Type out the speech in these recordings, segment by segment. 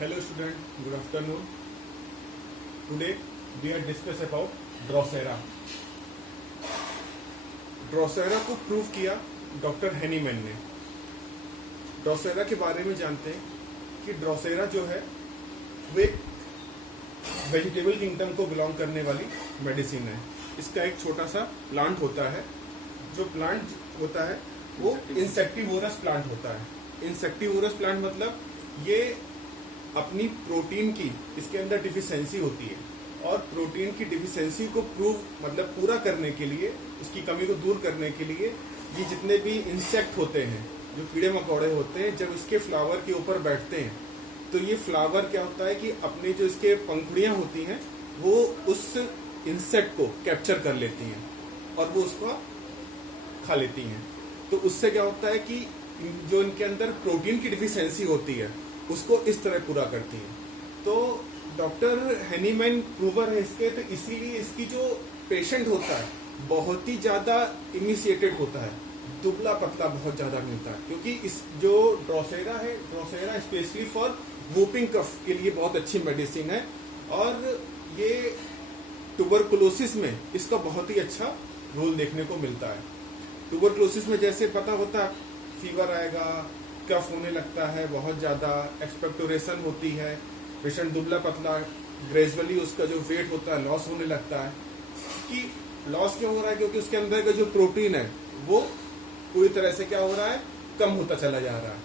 Hello student, good afternoon. Today we are discuss about Drosera. Drosera को prove किया doctor Hahnemann ने. Drosera के बारे में जानते हैं कि ड्रोसेरा जो है वो एक वेजिटेबल किंगडम को बिलोंग करने वाली मेडिसिन है. इसका एक छोटा सा प्लांट होता है. जो प्लांट होता है वो इंसेक्टिवोरस प्लांट होता है. इंसेक्टिवोरस प्लांट मतलब ये अपनी प्रोटीन की इसके अंदर डिफिशियंसी होती है और प्रोटीन की डिफिशियंसी को मतलब पूरा करने के लिए, उसकी कमी को दूर करने के लिए ये जितने भी इंसेक्ट होते हैं, जो कीड़े मकोड़े होते हैं, जब इसके फ्लावर के ऊपर बैठते हैं तो ये फ्लावर क्या होता है कि अपने जो इसके पंखुड़ियां होती हैं वो उस इंसेक्ट को कैप्चर कर लेती हैं और वो उसको खा लेती हैं. तो उससे क्या होता है कि जो इनके अंदर प्रोटीन की डिफिशियंसी होती है उसको इस तरह पूरा करती है. तो डॉक्टर हेनीमैन प्रूवर है इसके. तो इसीलिए इसकी जो पेशेंट होता है बहुत ही ज्यादा इनिशिएटेड होता है, दुबला पतला बहुत ज्यादा मिलता है, क्योंकि इस जो ड्रोसेरा है, drosera specially for whooping cough के लिए बहुत अच्छी मेडिसिन है. और ये ट्यूबरकुलोसिस में इसका बहुत ही अच्छा रोल देखने को मिलता है. ट्यूबरकुलोसिस में जैसे पता होता है फीवर आएगा, कफ होने लगता है, बहुत ज्यादा एक्सपेक्टोरेशन होती है, पेशेंट दुबला पतला, ग्रेजुअली उसका जो वेट होता है लॉस होने लगता है. कि लॉस क्यों हो रहा है? क्योंकि उसके अंदर का जो प्रोटीन है वो पूरी तरह से क्या हो रहा है, कम होता चला जा रहा है.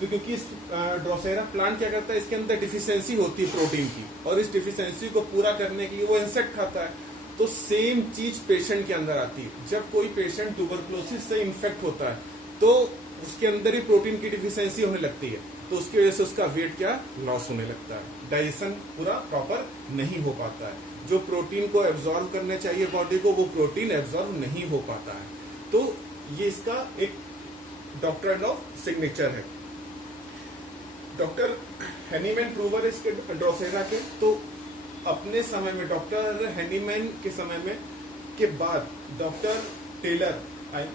तो क्योंकि इस ड्रोसेरा प्लांट क्या करता है, इसके अंदर डिफिशियंसी होती है प्रोटीन की, और इस डिफिशियंसी को पूरा करने के लिए वो इंसेक्ट खाता है. तो सेम चीज पेशेंट के अंदर आती है. जब कोई पेशेंट ट्यूबरकुलोसिस से इन्फेक्ट होता है तो उसके अंदर ही प्रोटीन की डिफिशियंसी होने लगती है, तो उसकी वजह से उसका वेट क्या लॉस होने लगता है, डाइजेशन पूरा प्रॉपर नहीं हो पाता है, जो प्रोटीन को एब्जॉर्व करने चाहिए बॉडी को वो प्रोटीन एब्जॉर्व नहीं हो पाता है. तो ये इसका एक डॉक्टर ऑफ सिग्नेचर है. डॉक्टर हेनीमैन प्रूवर इसके ड्रोसेरा के. तो अपने समय में डॉक्टर हेनीमैन के समय में के बाद डॉक्टर टेलर आए.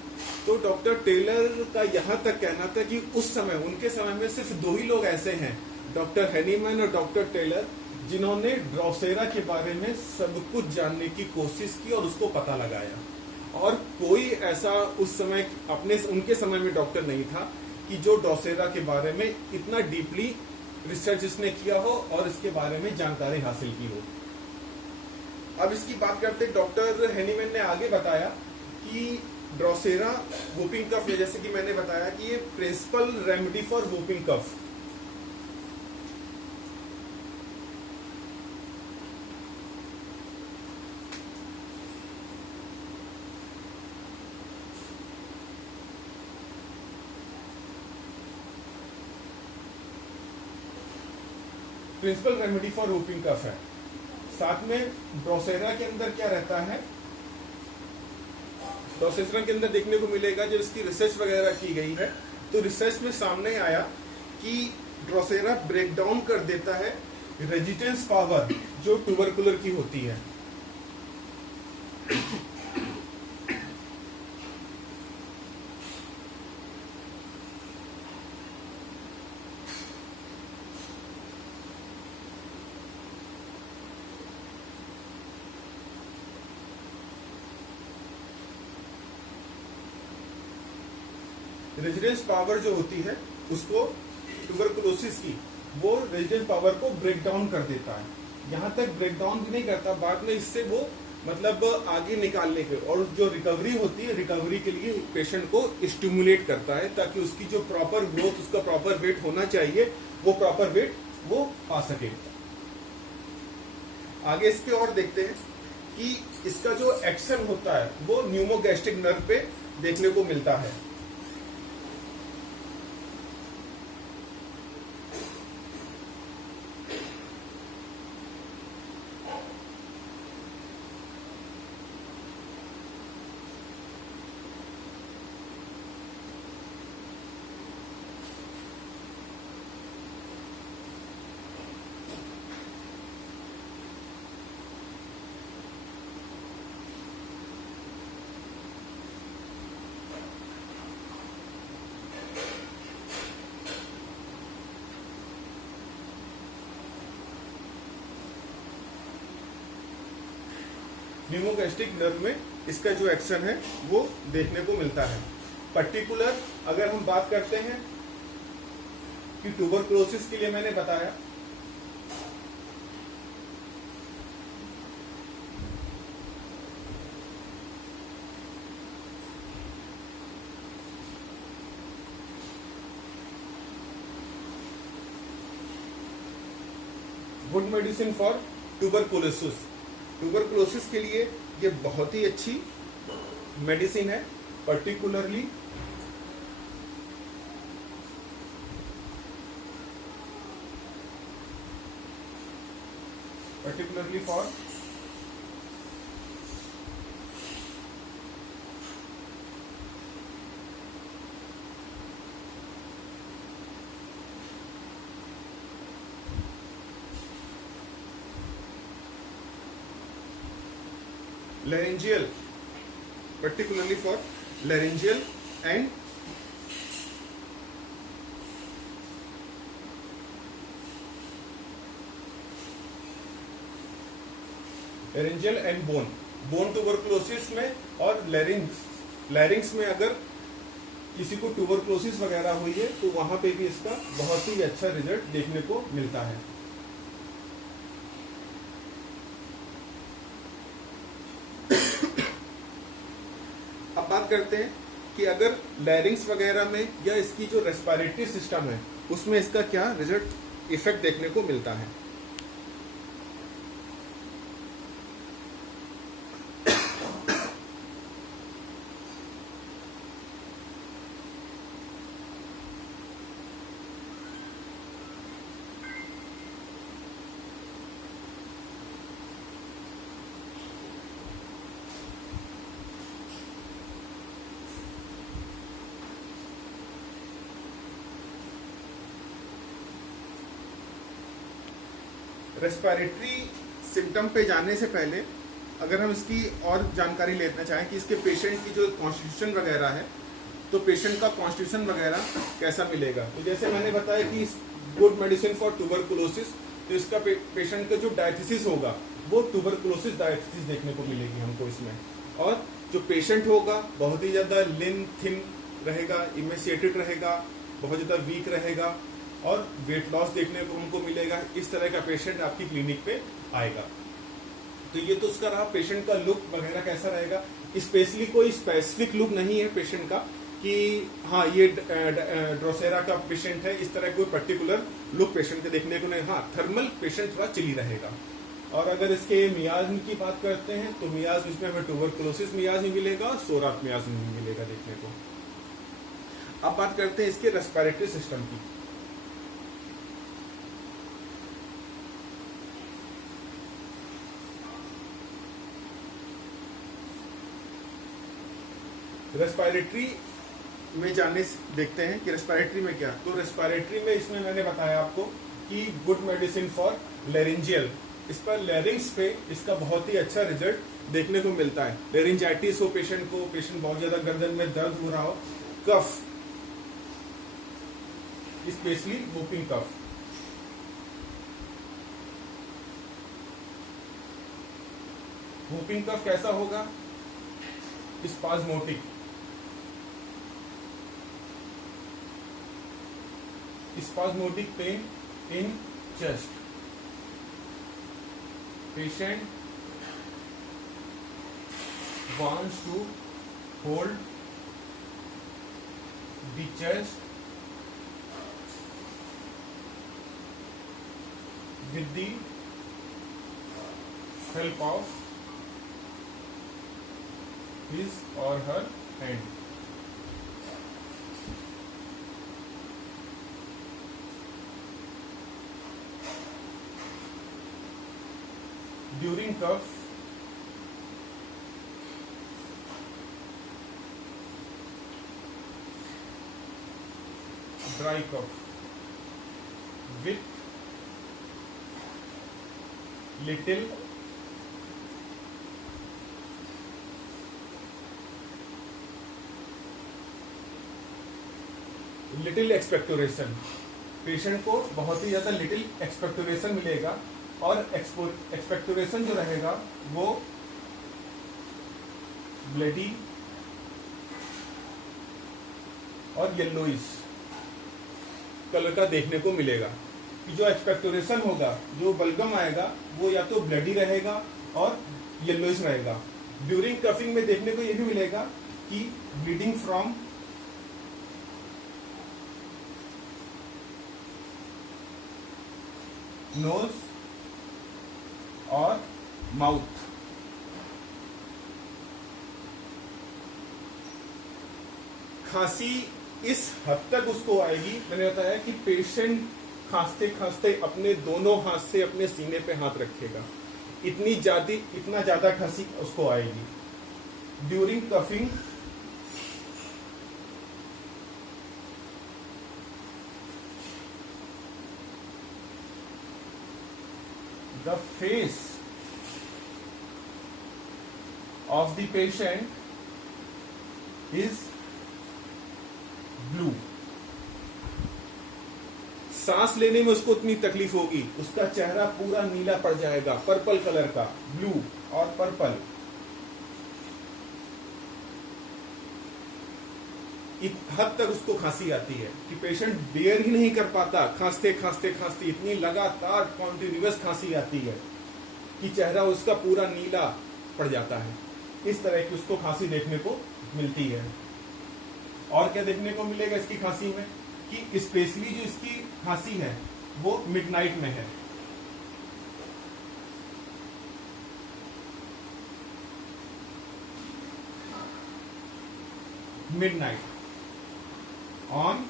तो डॉक्टर टेलर का यहाँ तक कहना था कि उस समय, उनके समय में सिर्फ दो ही लोग ऐसे हैं, डॉक्टर हेनीमैन और डॉक्टर टेलर, जिन्होंने ड्रोसेरा के बारे में सब कुछ जानने की कोशिश की और उसको पता लगाया. और कोई ऐसा उस समय उनके समय में डॉक्टर नहीं था कि जो ड्रोसेरा के बारे में इतना डीपली रिसर्च इसने किया हो और इसके बारे में जानकारी हासिल की हो. अब इसकी बात करते, डॉक्टर हेनीमैन ने आगे बताया कि ड्रोसेरा वूपिंग कफ, जैसे कि मैंने बताया कि ये principal remedy for whooping cough. Principal remedy for whooping cough है. साथ में ड्रोसेरा के अंदर क्या रहता है, ड्रोसेरा के अंदर देखने को मिलेगा, जब इसकी रिसर्च वगैरह की गई है तो रिसर्च में सामने आया कि ड्रोसेरा ब्रेक डाउन कर देता है रेजिस्टेंस पावर जो ट्यूबरकुलर की होती है. रेजिस्टेंस पावर जो होती है उसको ट्यूबरकुलोसिस की, वो रेजिस्टेंस पावर को ब्रेक डाउन कर देता है. यहाँ तक ब्रेक डाउन भी नहीं करता, बाद में इससे वो मतलब आगे निकालने के, और जो रिकवरी होती है, रिकवरी के लिए पेशेंट को स्टिमुलेट करता है ताकि उसकी जो प्रॉपर ग्रोथ, उसका प्रॉपर वेट होना चाहिए, वो प्रॉपर वेट वो पा सके. आगे इसके और देखते हैं कि इसका जो एक्शन होता है वो न्यूमोगैस्ट्रिक नर्व पे देखने को मिलता है. न्यूमोगैस्ट्रिक नर्व में इसका जो एक्शन है वो देखने को मिलता है। पर्टिकुलर अगर हम बात करते हैं कि ट्यूबरकुलोसिस के लिए मैंने बताया good medicine for tuberculosis, tuberculosis के लिए ये बहुत ही अच्छी मेडिसिन है, particularly for laryngeal, particularly for laryngeal and bone tuberculosis में और लैरिंग्स में अगर किसी को ट्यूबरकुलोसिस वगैरह हुई है तो वहां पे भी इसका बहुत ही अच्छा रिजल्ट देखने को मिलता है। अब बात करते हैं कि अगर लैरिंग्स वगैरह में या इसकी जो रेस्पिरेटरी सिस्टम है उसमें इसका क्या रिजल्ट इफेक्ट देखने को मिलता है। रेस्पिरेटरी सिम्टम पे जाने से पहले अगर हम इसकी और जानकारी लेना चाहें कि इसके पेशेंट की जो कॉन्स्टिट्यूशन वगैरह है तो पेशेंट का कॉन्स्टिट्यूशन वगैरह कैसा मिलेगा। तो जैसे मैंने बताया कि गुड मेडिसिन फॉर ट्यूबरकुलोसिस, तो इसका पेशेंट का जो डायथिसिस होगा वो ट्यूबरकुलोसिस डायथिसिस देखने को मिलेगी हमको इसमें। और जो पेशेंट होगा बहुत ही ज़्यादा लिन थिन रहेगा, इमेसिएटेड रहेगा, बहुत ज़्यादा वीक रहेगा और वेट लॉस देखने को हमको मिलेगा। इस तरह का पेशेंट आपकी क्लिनिक पे आएगा। तो ये तो उसका रहा पेशेंट का लुक वगैरह कैसा रहेगा। स्पेशली कोई स्पेसिफिक लुक नहीं है पेशेंट का कि हाँ ये ड्रोसेरा का पेशेंट है, इस तरह कोई पर्टिकुलर लुक पेशेंट के देखने को नहीं। हाँ थर्मल पेशेंट थोड़ा चिली रहेगा। और अगर इसके मियाज्म की बात करते हैं तो मियाज्म इसमें हमें ट्यूबरकुलोसिस मियाज्म मिलेगा, सोराफ मियाज्म मिलेगा देखने को। अब बात करते हैं इसके रेस्पिरेटरी सिस्टम की। रेस्पिरेटरी में जाने देखते हैं कि रेस्पिरेटरी में क्या। तो रेस्पिरेटरी में इसमें मैंने बताया आपको कि गुड मेडिसिन फॉर लेरिंजियल, इस पर लेरिंग्स पे इसका बहुत ही अच्छा रिजल्ट देखने को मिलता है। लेरिंजाइटिस हो पेशेंट को, पेशेंट बहुत ज्यादा गर्दन में दर्द हो रहा हो, कफ स्पेशली वोपिंग कफ, वोपिंग कफ कैसा होगा, spasmodic, spasmodic pain in chest, patient wants to hold the chest with the help of his or her hand. During cough, dry cough with little expectoration, patient को बहुत ही ज्यादा लिटिल एक्सपेक्टोरेशन मिलेगा। और expectoration जो रहेगा वो ब्लडी और yellowish colour का देखने को मिलेगा। कि जो एक्सपेक्टोरेशन होगा, जो बलगम आएगा, वो या तो ब्लडी रहेगा और येलोइश रहेगा। ड्यूरिंग कफिंग में देखने को ये भी मिलेगा कि ब्लीडिंग फ्रॉम नोज और माउथ। खांसी इस हद तक उसको आएगी, मैंने बताया कि पेशेंट खांसते खांसते अपने दोनों हाथ से अपने सीने पे हाथ रखेगा, इतना ज्यादा खांसी उसको आएगी। During coughing the face of the patient is blue. सांस लेने में उसको इतनी तकलीफ होगी, उसका चेहरा पूरा नीला पड़ जाएगा, पर्पल कलर का, ब्लू और पर्पल। इस हद तक उसको खांसी आती है कि पेशेंट बेयर ही नहीं कर पाता, खांसते खांसते खांसते इतनी लगातार कॉन्टिन्यूअस खांसी आती है कि चेहरा उसका पूरा नीला पड़ जाता है। इस तरह की उसको खांसी देखने को मिलती है। और क्या देखने को मिलेगा इसकी खांसी में कि स्पेशली जो इसकी खांसी है वो मिडनाइट में है। Midnight on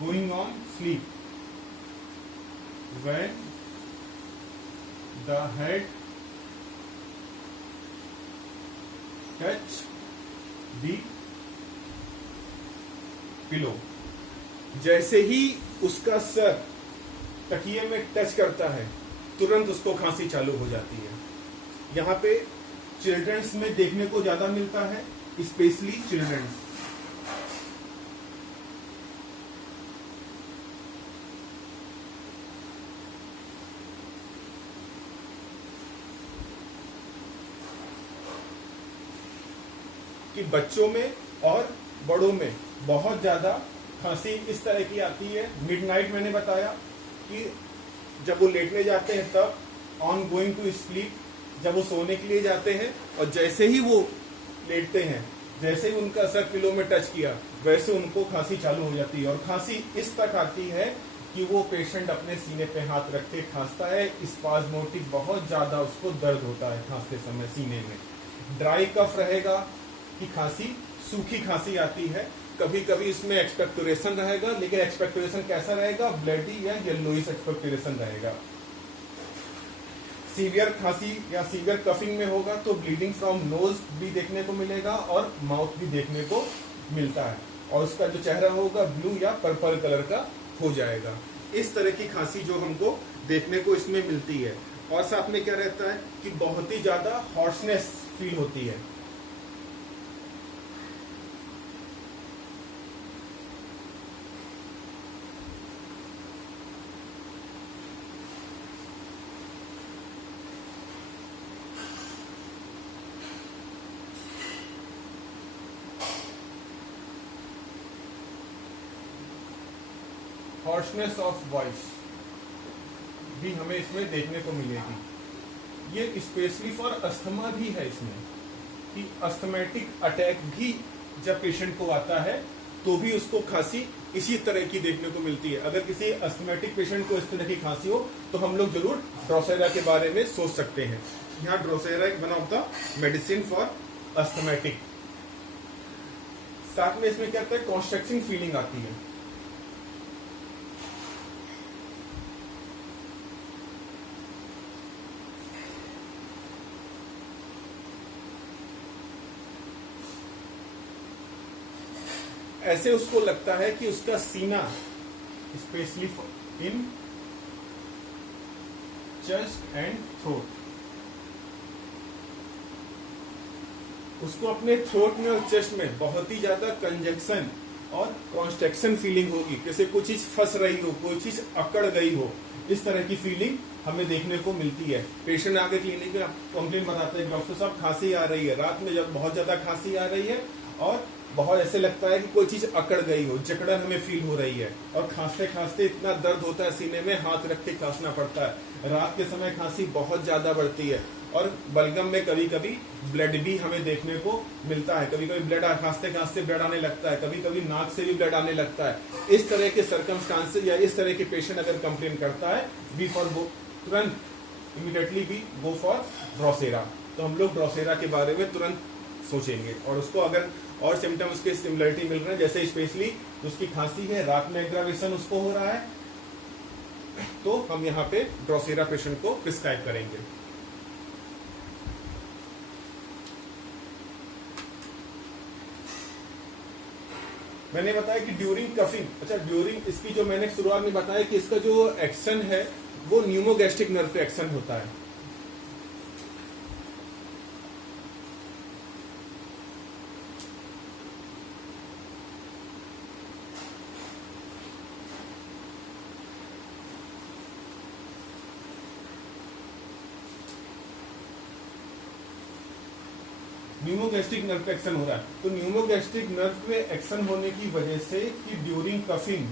going on sleep when the head touch the pillow। जैसे ही उसका सर तकिए में टच करता है तुरंत उसको खांसी चालू हो जाती है। यहाँ पे चिल्ड्रंस में देखने को ज्यादा मिलता है, स्पेशली चिल्ड्रंस। कि बच्चों में और बड़ों में बहुत ज्यादा खांसी इस तरह की आती है। मिडनाइट मैंने बताया कि जब वो लेटने जाते हैं तब, ऑन गोइंग टू स्लीप जब वो सोने के लिए जाते हैं, और जैसे ही वो लेटते हैं, जैसे ही उनका सर पिलो में टच किया वैसे उनको खांसी चालू हो जाती है। और खांसी इस तक आती है कि वो पेशेंट अपने सीने पे हाथ रख के खांसता है, स्पाज्मोटिक बहुत ज्यादा उसको दर्द होता है खांसते समय सीने में। ड्राई कफ रहेगा कि खांसी सूखी खांसी आती है। कभी कभी इसमें एक्सपेक्टोरेशन रहेगा, लेकिन एक्सपेक्टोरेशन कैसा रहेगा, ब्लडी या येलोइश एक्सपेक्टोरेशन रहेगा। सीवियर खांसी या सीवियर कफिंग में होगा तो ब्लीडिंग फ्रॉम नोज भी देखने को मिलेगा और माउथ भी देखने को मिलता है, और उसका जो चेहरा होगा ब्लू या पर्पल कलर का हो जाएगा। इस तरह की खांसी जो हमको देखने को इसमें मिलती है। और साथ में क्या रहता है कि बहुत ही ज्यादा हॉर्सनेस फील होती है। हॉर्सनेस ऑफ वॉइस भी हमें इसमें देखने को मिलेगी। ये स्पेशली फॉर अस्थमा भी है इसमें, कि अस्थमेटिक अटैक भी जब पेशेंट को आता है तो भी उसको खांसी इसी तरह की देखने को मिलती है। अगर किसी अस्थमेटिक पेशेंट को इस तरह की खांसी हो तो हम लोग जरूर ड्रोसेरा के बारे में सोच सकते हैं। यहाँ ड्रोसेरा एक one of the medicine for asthmatic. साथ में इसमें क्या होता है, कॉन्स्ट्रक्टिंग फीलिंग आती है। ऐसे उसको लगता है कि उसका सीना, specially in chest and throat, उसको अपने थ्रोट में और चेस्ट में बहुत ही ज्यादा कंजक्शन और कॉन्स्ट्रक्शन फीलिंग होगी, जैसे कोई चीज फंस रही हो, कोई चीज अकड़ गई हो, इस तरह की फीलिंग हमें देखने को मिलती है। पेशेंट आके क्लिनिक में कंप्लेन बताते हैं, डॉक्टर साहब खांसी आ रही है, रात में जब बहुत ज्यादा खांसी आ रही है और बहुत ऐसे लगता है कि कोई चीज अकड़ गई हो, जकड़न हमें फील हो रही है, और खांसते खांसते इतना दर्द होता है सीने में, हाथ रख के खांसना पड़ता है। रात के समय खांसी बहुत ज्यादा बढ़ती है और बलगम में कभी कभी ब्लड भी हमें देखने को मिलता है, कभी कभी ब्लड खांसते खांसते ब्लड आने लगता है, कभी कभी नाक से भी ब्लड आने लगता है। इस तरह के सर्कमस्टांसेस या इस तरह के पेशेंट अगर कंप्लेन करता है, वी फॉर तुरंत immediately we go for drosera. तो हम लोग ड्रोसेरा के बारे में तुरंत सोचेंगे, और उसको अगर और सिम्टम्स के सिमिलरिटी मिल रहे हैं, जैसे स्पेशली उसकी खांसी है, रात में एग्रावेशन उसको हो रहा है, तो हम यहाँ पे ड्रोसेरा पेशेंट को प्रिस्क्राइब करेंगे। मैंने बताया कि ड्यूरिंग कफिंग, अच्छा ड्यूरिंग इसकी जो मैंने शुरुआत में बताया कि इसका जो एक्शन है वो न्यूमोगैस्ट्रिक नर्व पे एक्शन होता है। न्यूमोगैस्ट्रिक नर्व पे एक्शन हो रहा है, तो न्यूमोगैस्ट्रिक नर्व पे एक्शन होने की वजह से कि ड्यूरिंग कफिंग,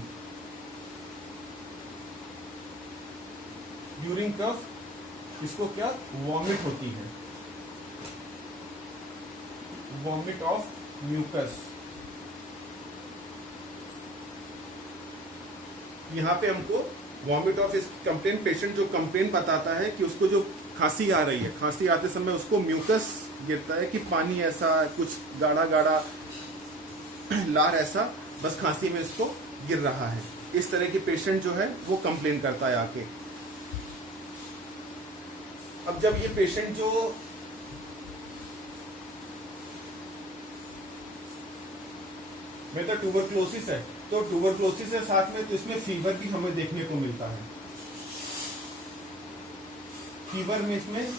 ड्यूरिंग कफ इसको क्या वॉमिट होती है, वॉमिट ऑफ म्यूकस। यहाँ पे हमको वॉमिट ऑफ इस कंप्लेन, पेशेंट जो कंप्लेन बताता है कि उसको जो खांसी आ रही है, खांसी आते समय उसको म्यूकस गिरता है कि पानी ऐसा कुछ गाढ़ा गाढ़ा लार ऐसा बस खांसी में इसको गिर रहा है, इस तरह के पेशेंट जो है वो कंप्लेन करता है आके। अब जब ये पेशेंट जो में तो ट्यूबरक्लोसिस है, तो ट्यूबरक्लोसिस के साथ में तो इसमें फीवर भी हमें देखने को मिलता है। फीवर में इसमें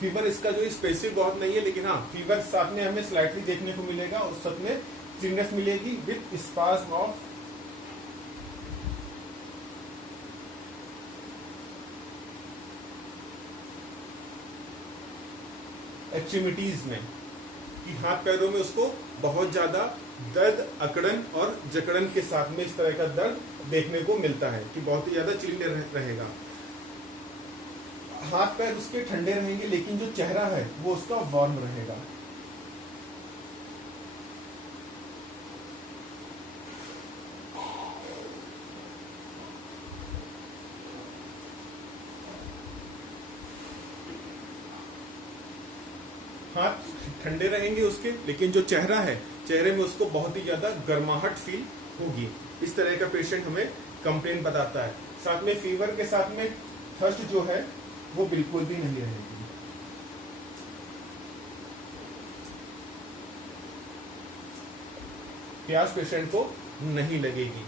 फीवर इसका जो स्पेसिफिक बहुत नहीं है, लेकिन हाँ फीवर साथ में हमें स्लाइटली देखने को मिलेगा, और साथ में चिलनेस मिलेगी विथ स्पाज्म ऑफ एक्सट्रीमिटीज में, कि हाथ पैरों में उसको बहुत ज्यादा दर्द, अकड़न और जकड़न के साथ में इस तरह का दर्द देखने को मिलता है कि बहुत ही ज्यादा चिल्ड रहेगा। हाथ पैर उसके ठंडे रहेंगे, लेकिन जो चेहरा है वो उसका वार्म रहेगा। हाथ ठंडे रहेंगे उसके, लेकिन जो चेहरा है, चेहरे में उसको बहुत ही ज्यादा गर्माहट फील होगी। इस तरह का पेशेंट हमें कंप्लेन बताता है। साथ में फीवर के साथ में थर्स्ट जो है वो बिल्कुल भी नहीं रहेगी। प्यास पेशेंट को नहीं लगेगी।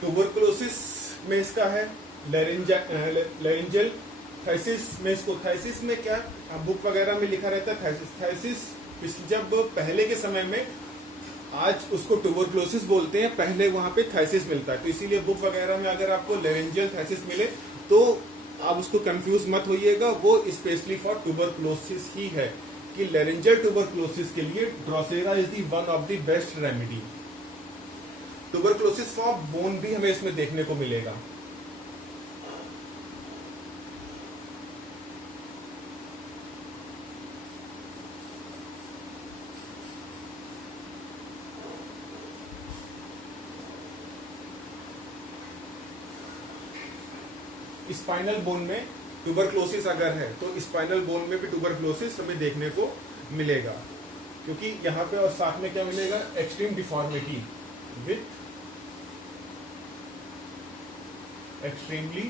ट्यूबरकुलोसिस में इसका है लैरिंजल थैसिस में, इसको थैसिस में क्या बुक वगैरह में लिखा रहता है थैसिस, जब पहले के समय में, आज उसको ट्यूबरकुलोसिस बोलते हैं, पहले वहां पे थैसिस मिलता है, तो इसीलिए बुक वगैरह में अगर आपको लैरिंजल थैसिस मिले तो आप उसको कंफ्यूज मत होइएगा, वो स्पेशली फॉर ट्यूबरकुलोसिस ही है, कि लैरिंजल ट्यूबरकुलोसिस के लिए Drosera is the one of the best remedy. Tuberculosis for bone भी हमें इसमें देखने को मिलेगा। स्पाइनल बोन में ट्यूबरकुलोसिस अगर है तो स्पाइनल बोन में भी ट्यूबरकुलोसिस हमें देखने को मिलेगा, क्योंकि यहाँ पे और साथ में क्या मिलेगा, extreme deformity with extremely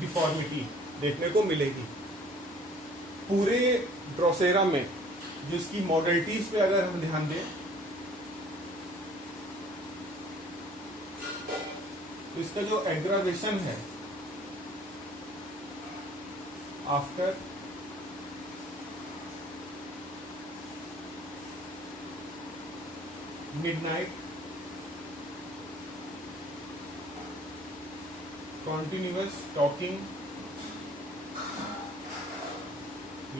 deformity देखने को मिलेगी। पूरे ड्रोसेरा में जिसकी मॉडलिटीज पे अगर हम ध्यान दें तो इसका जो एग्रावेशन है after midnight continuous talking,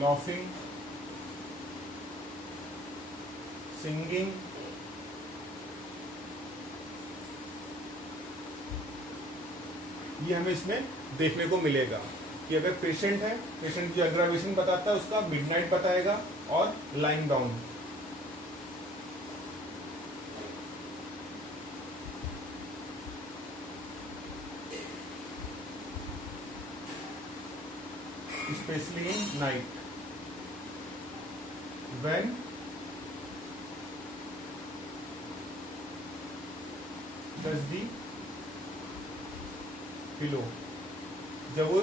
laughing, singing, ये हमें इसमें देखने को मिलेगा कि अगर पेशेंट है, पेशेंट जो एग्रावेशन बताता है उसका मिडनाइट बताएगा और lying down. Especially in night when does the pillow, जब वो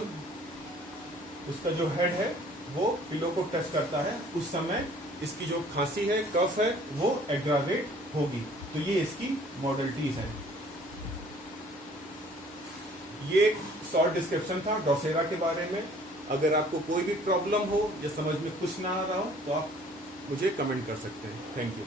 उसका जो हेड है वो पिलो को टच करता है उस समय इसकी जो खांसी है, कफ है, वो एग्रावेट होगी। तो ये इसकी मॉडलिटीज है। ये एक शॉर्ट डिस्क्रिप्शन था ड्रोसेरा के बारे में। अगर आपको कोई भी प्रॉब्लम हो या समझ में कुछ ना आ रहा हो तो आप मुझे कमेंट कर सकते हैं। Thank you.